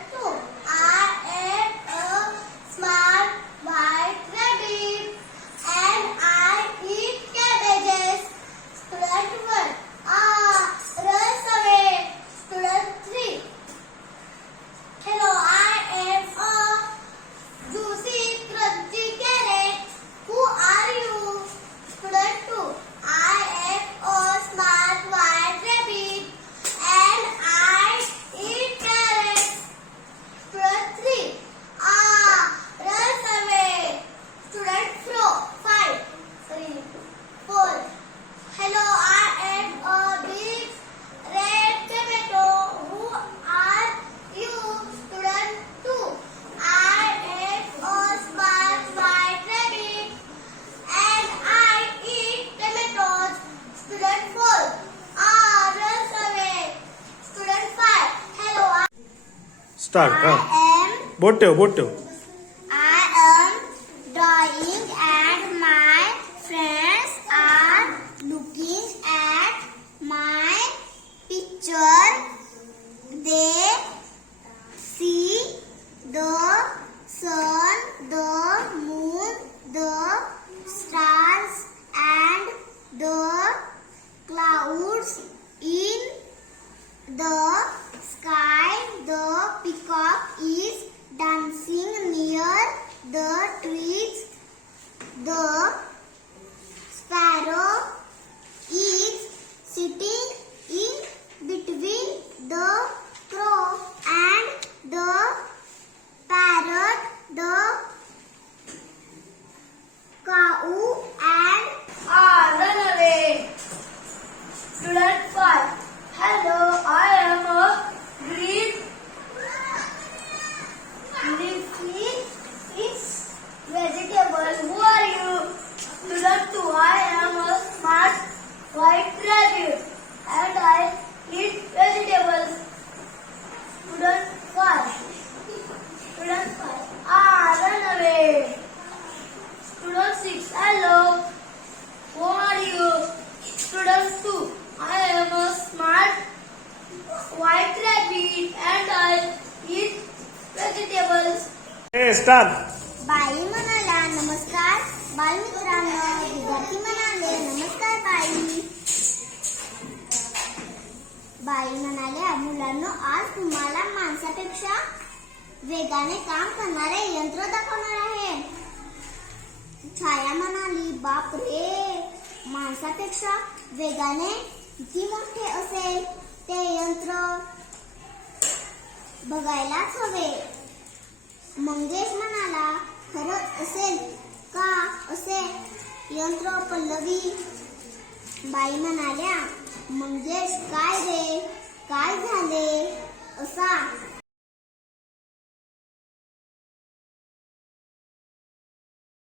Student 2. I am a smart white rabbit and I eat cabbages. Student 1. Runs away. Student 3. Hello, I am a juicy, crunchy carrot. Who are you? Student 2. I am a smart white rabbit and I eat carrots. Student 3. Runs away. Student 4. Hello, I am a big red tomato. Who are you? Student 2. I am a smart white rabbit and I eat tomatoes. Student 4. Runs away. Student 5. Hello, start I am boat ठेव I am drawing and my friends are looking at my picture. They see the sun, the moon, the stars and the clouds in the sky. The peacock is dancing near the trees. The sparrow is sitting in between the crow and the parrot. The cow and run away. Student 5. Hello, I am a green leafy vegetable. Who are you? Student 2. I am a smart white rabbit and I eat vegetables. Student 5. Run away. Student 6. Hello. Who are you? Student 2. I am a smart white rabbit and I eat vegetables. Start by म्हणाल्या नमस्कार बालमित्रांनो. विद्यार्थी म्हणाले नमस्कार by. By म्हणाल्या मुलांनो आज तुम्हाला माणसापेक्षा वेगाने काम करणारे यंत्र दाखवणार आहे. छाया म्हणाली बाप रे, माणसापेक्षा वेगाने किती मोठे असेल ते यंत्र, बघायलाच हवे. मंगेश म्हणाला खरंच असेल का असे यंत्र पल्लवी. बाई म्हणाल्या मंगेश काय रे, काय झाले. असा